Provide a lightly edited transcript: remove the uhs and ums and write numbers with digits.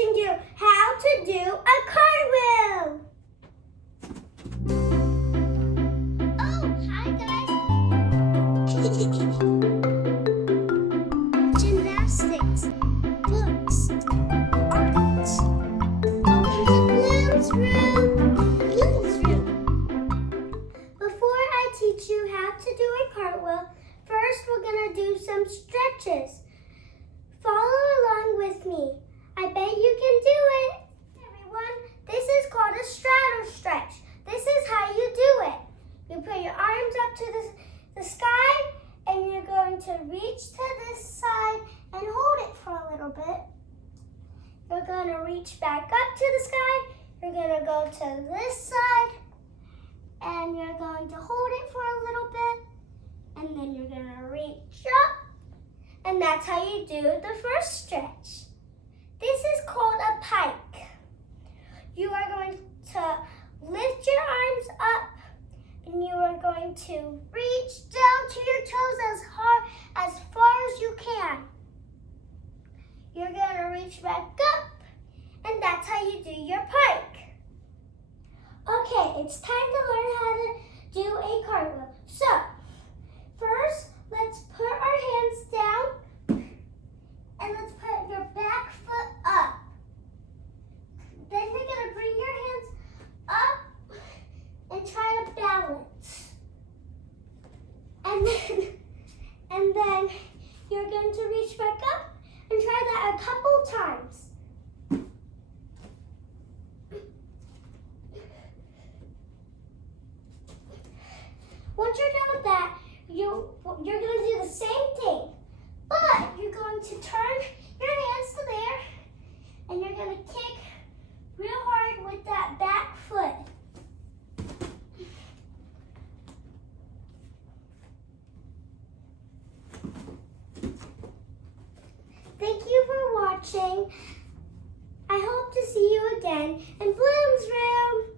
teaching you how to do a cartwheel. Oh, hi guys. Gymnastics, books, arts. Bloom's room. Bloom's room. Before I teach you how to do a cartwheel, first we're going to do some stretches. Follow along with me. I bet you can do it. Everyone, this is called a straddle stretch. This is how you do it. You put your arms up to the sky, and you're going to reach to this side and hold it for a little bit. You're going to reach back up to the sky. You're going to go to this side, and you're going to hold it for a little bit, and then you're going to reach up. And that's how you do the first stretch. This is called a pike. You are going to lift your arms up, and you are going to reach down to your toes as far as you can. You're going to reach back up, and that's how you do your pike. Okay, it's time to learn how to do a cartwheel. So, first, let's put our hands down, and let's put your back foot up. Then you're going to bring your hands up and try to balance. And then you're going to reach back up and try that a couple times. Once you're done with that, you're going to do the same thing, but you're going to turn your hands to there, and you're going to kick real hard with that back foot. Thank you for watching. I hope to see you again in Bloom's room.